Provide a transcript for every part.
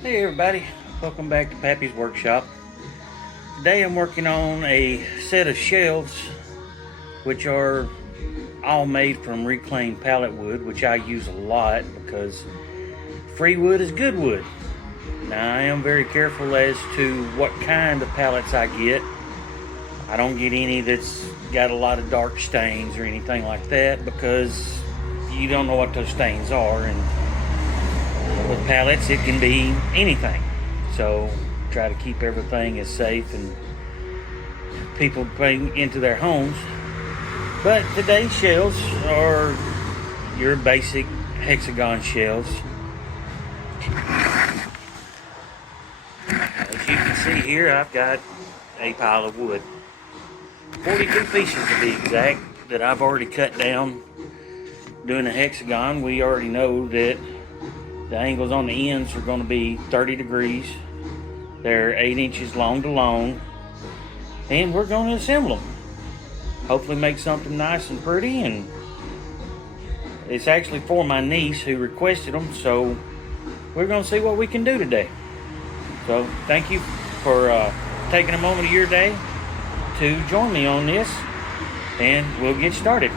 Hey everybody, welcome back to Pappy's Workshop. Today I'm working on a set of shelves which are all made from reclaimed pallet wood, which I use a lot because free wood is good wood. Now I am very careful as to what kind of pallets I get. I don't get any that's got a lot of dark stains or anything like that because you don't know what those stains are, and with pallets it can be anything. So try to keep everything as safe and people bring into their homes. But today's shelves are your basic hexagon shelves. As you can see here, I've got a pile of wood, 42 pieces to be exact, that I've already cut down. Doing a hexagon, we already know that the angles on the ends are going to be 30 degrees. They're 8 inches long to long, and we're going to assemble them. Hopefully make something nice and pretty. And it's actually for my niece who requested them, so we're going to see what we can do today. So thank you for taking a moment of your day to join me on this, and we'll get started.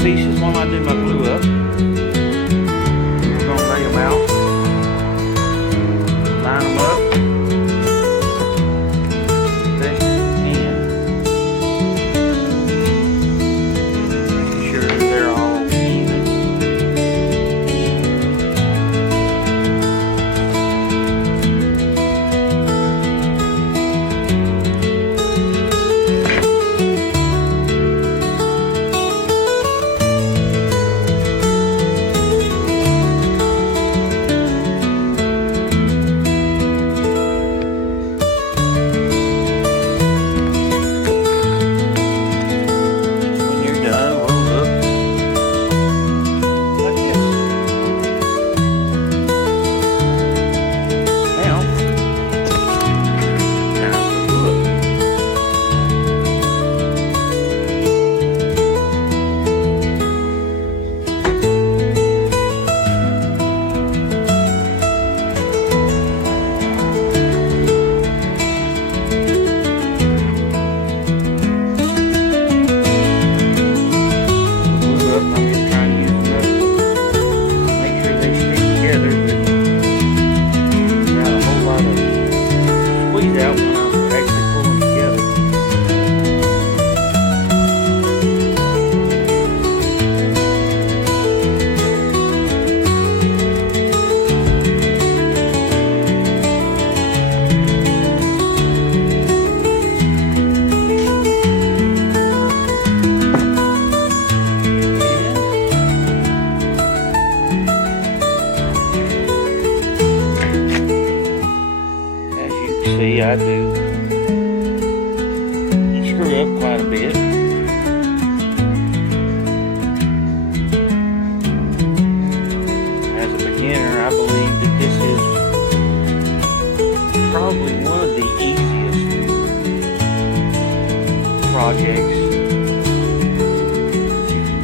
Pieces while I do my glue up. We're going to lay them out, line them up best we can, making sure they're all even.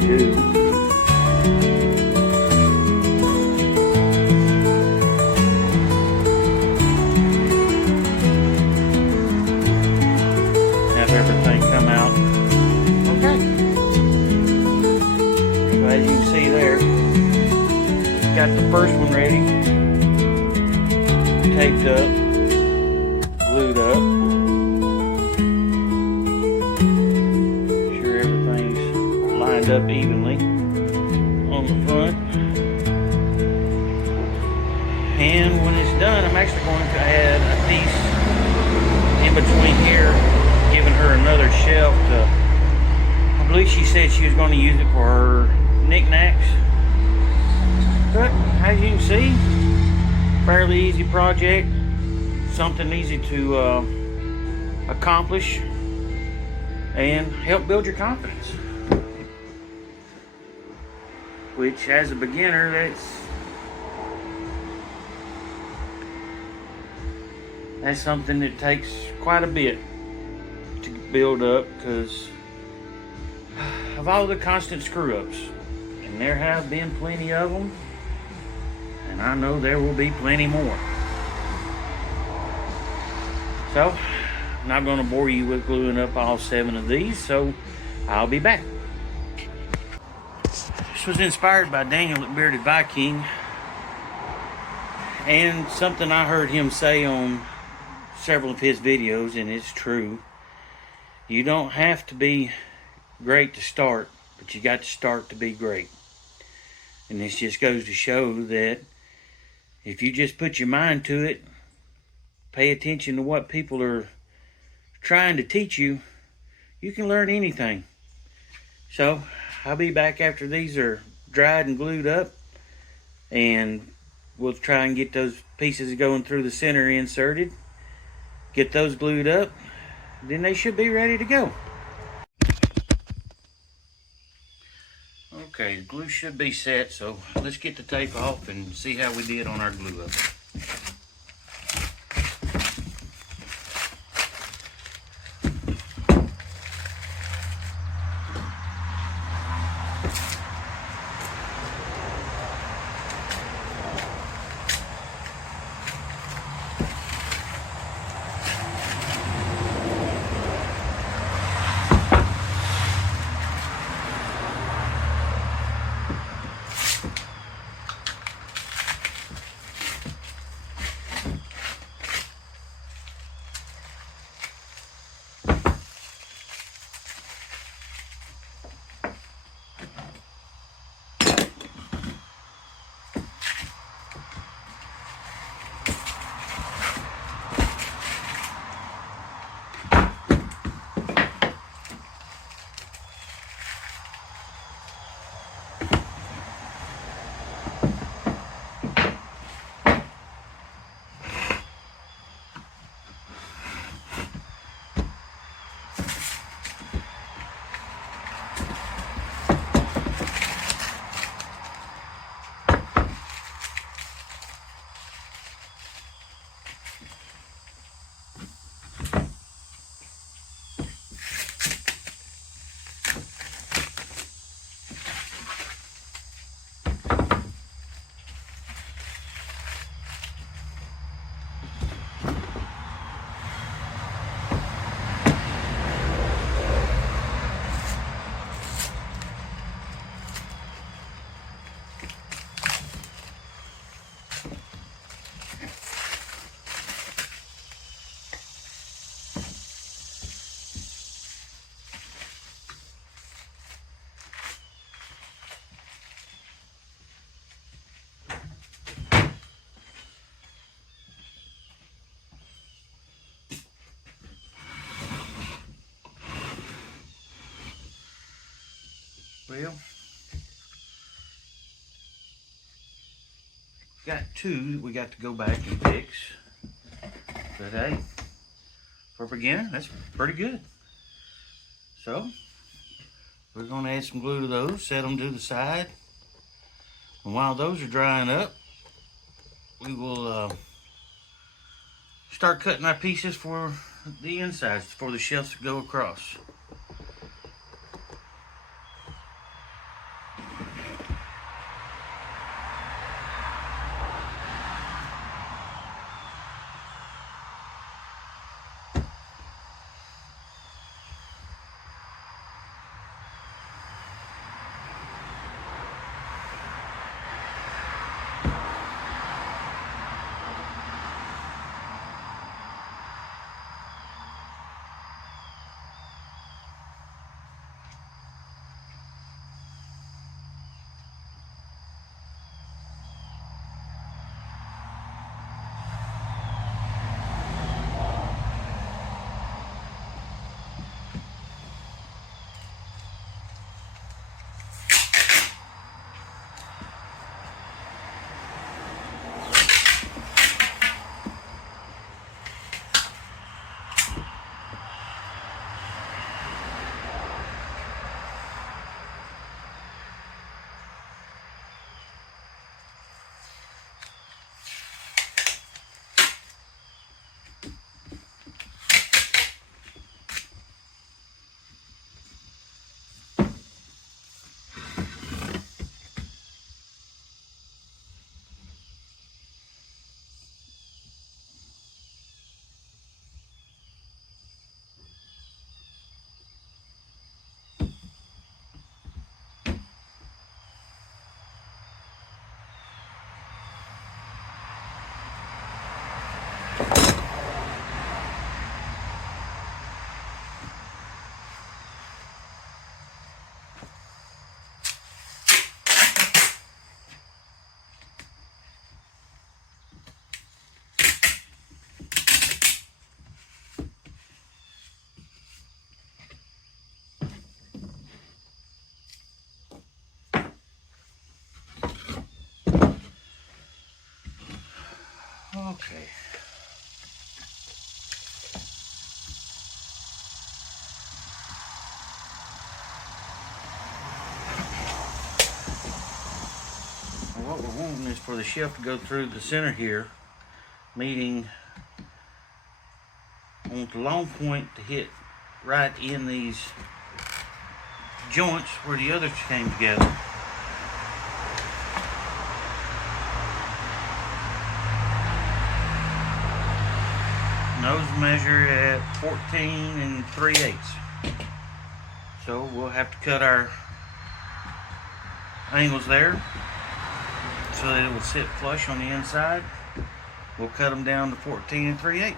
too. Have everything come out okay. So as you can see there, got the first one ready, taped up, glued up. Sure everything's lined up evenly on the front. And when it's done, I'm actually going to add a piece in between here, giving her another shelf to, I believe she said she was going to use it for her knickknacks. But as you can see, fairly easy project, something easy to accomplish and help build your confidence. Which, as a beginner, that's something that takes quite a bit to build up because of all the constant screw-ups, and there have been plenty of them. And I know there will be plenty more. So, I'm not going to bore you with gluing up all 7 of these, so I'll be back. This was inspired by Daniel at Bearded Viking, and something I heard him say on several of his videos, and it's true. You don't have to be great to start, but you got to start to be great. And this just goes to show that if you just put your mind to it, pay attention to what people are trying to teach you, you can learn anything. So, I'll be back after these are dried and glued up, and we'll try and get those pieces going through the center inserted, get those glued up, then they should be ready to go. Okay, the glue should be set, so let's get the tape off and see how we did on our glue up. Well, got 2 that we got to go back and fix. But hey, for a beginner, that's pretty good. So, we're going to add some glue to those, set them to the side. And while those are drying up, we will start cutting our pieces for the insides, for the shelves to go across. Okay. What we're wanting is for the shelf to go through the center here, meeting on the long point to hit right in these joints where the others came together. Nose measure at 14 3/8. So we'll have to cut our angles there so that it will sit flush on the inside. We'll cut them down to 14 3/8.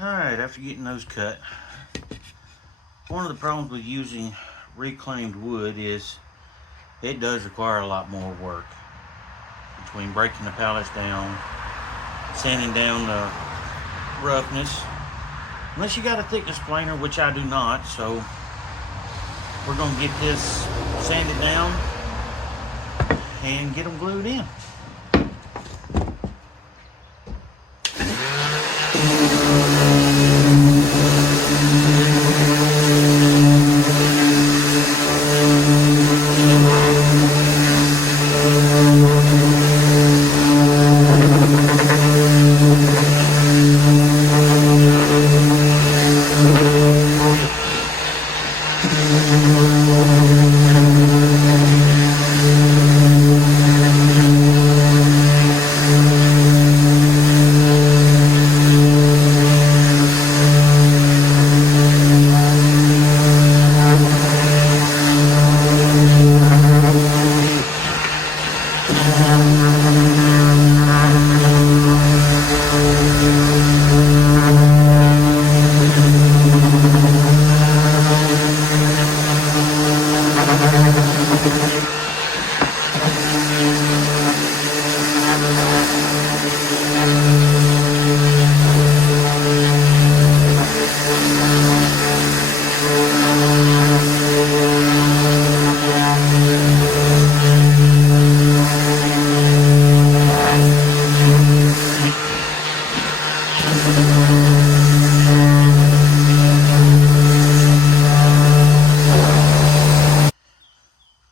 Alright, after getting those cut, one of the problems with using reclaimed wood is it does require a lot more work between breaking the pallets down, sanding down the roughness. Unless you got a thickness planer, which I do not, so we're going to get this sanded down and get them glued in.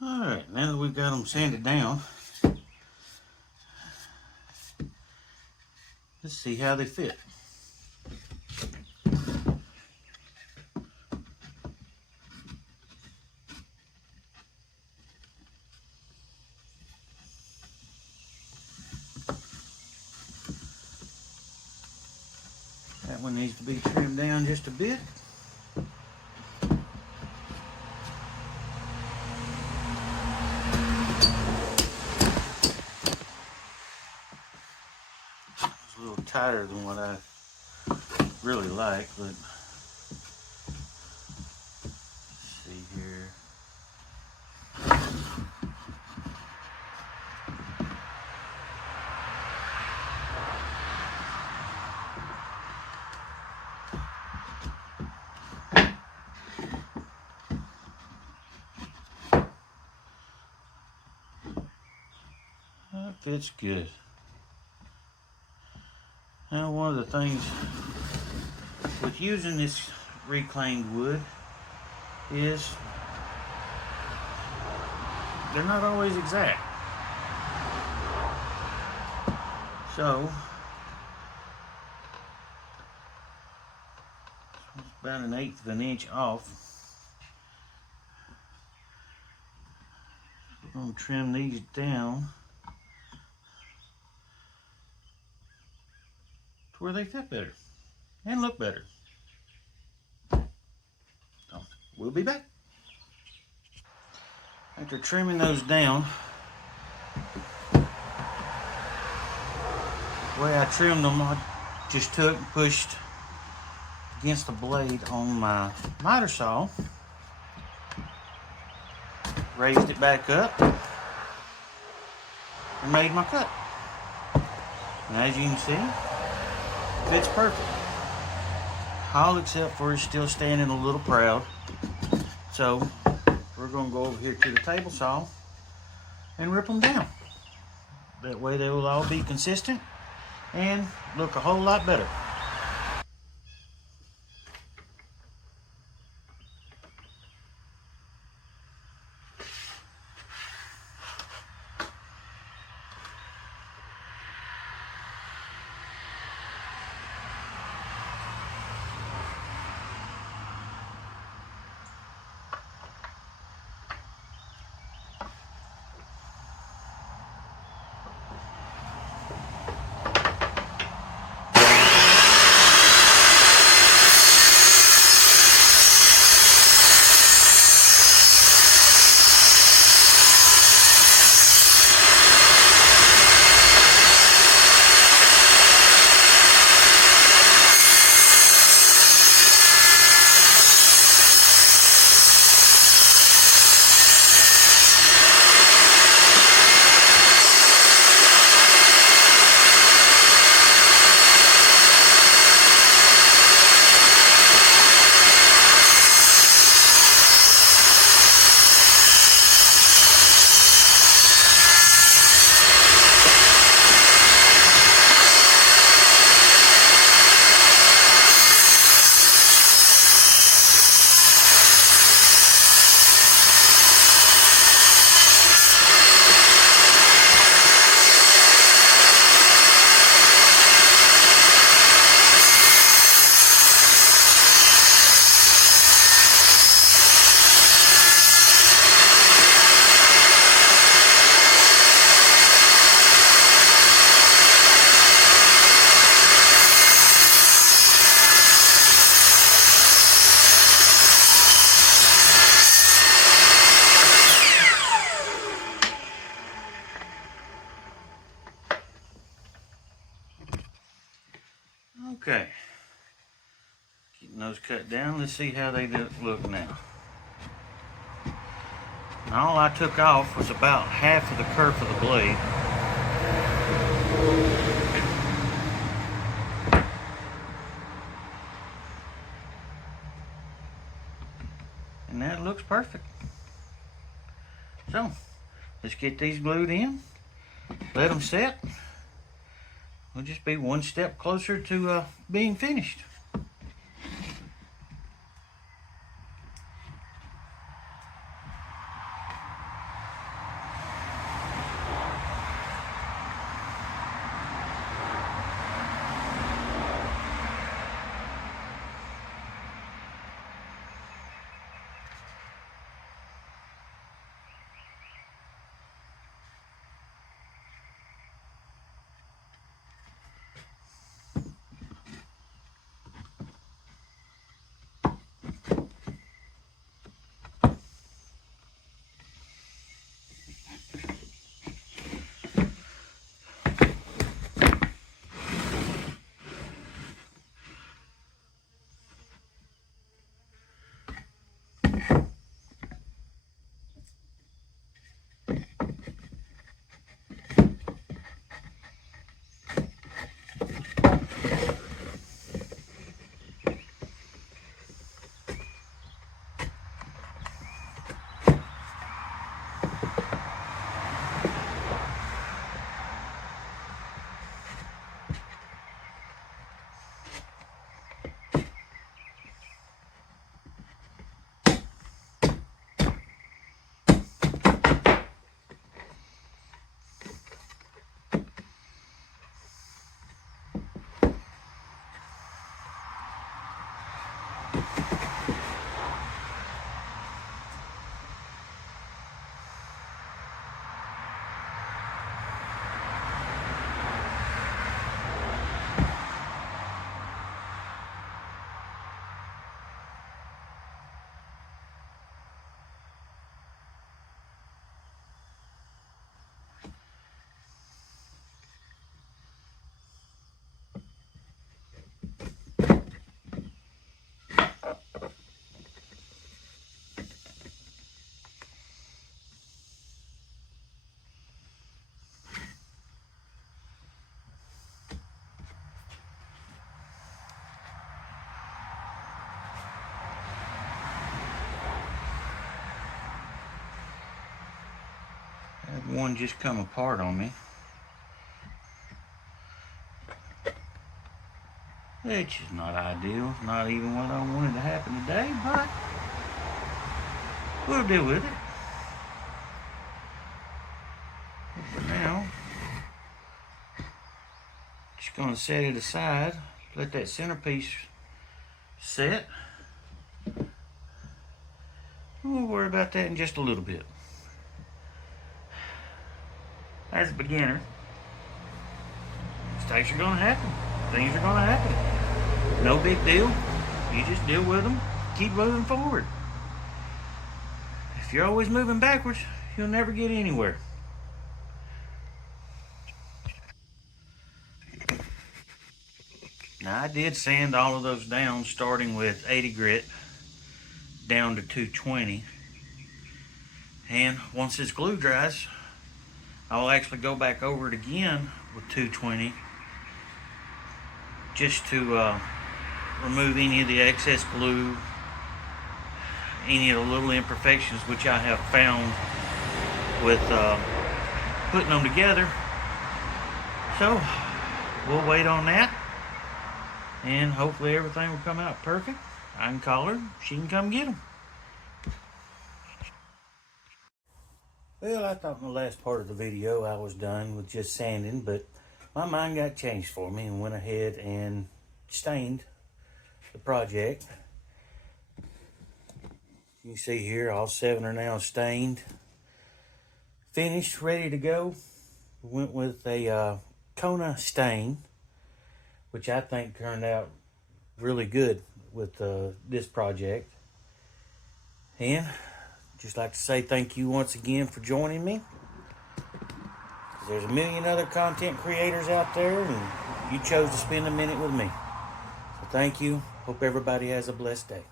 Alright, now that we've got them sanded down, let's see how they fit. That one needs to be trimmed down just a bit. It's a little tighter than what I really like, but let's see here. That fits good. Now, one of the things with using this reclaimed wood is they're not always exact. So, it's about 1/8 of an inch off. We're going to trim these down to where they fit better and look better. So, we'll be back. After trimming those down, the way I trimmed them, I just took and pushed against the blade on my miter saw, raised it back up, and made my cut. And as you can see, it fits perfect. All except for it's still standing a little proud. So we're going to go over here to the table saw and rip them down. That way they will all be consistent and look a whole lot better. those cut down. Let's see how they look now. And all I took off was about half of the kerf of the blade. And that looks perfect. So, let's get these glued in, let them set. We'll just be one step closer to being finished. Had one just come apart on me. Which is not ideal, not even what I wanted to happen today, but we'll deal with it. But for now, just gonna set it aside, let that centerpiece set. We'll worry about that in just a little bit. As a beginner, mistakes are gonna happen. Things are gonna happen. No big deal. You just deal with them, keep moving forward. If you're always moving backwards, you'll never get anywhere. Now I did sand all of those down, starting with 80 grit down to 220. And once this glue dries, I'll actually go back over it again with 220 just to remove any of the excess glue, any of the little imperfections which I have found with putting them together. So we'll wait on that, and hopefully everything will come out perfect. I can call her, she can come get them. Well, I thought in the last part of the video I was done with just sanding, but my mind got changed for me and went ahead and stained the project. You can see here all 7 are now stained, finished, ready to go. We went with a Kona stain, which I think turned out really good with this project. And just like to say thank you once again for joining me. There's a million other content creators out there, and you chose to spend a minute with me. So thank you. Hope everybody has a blessed day.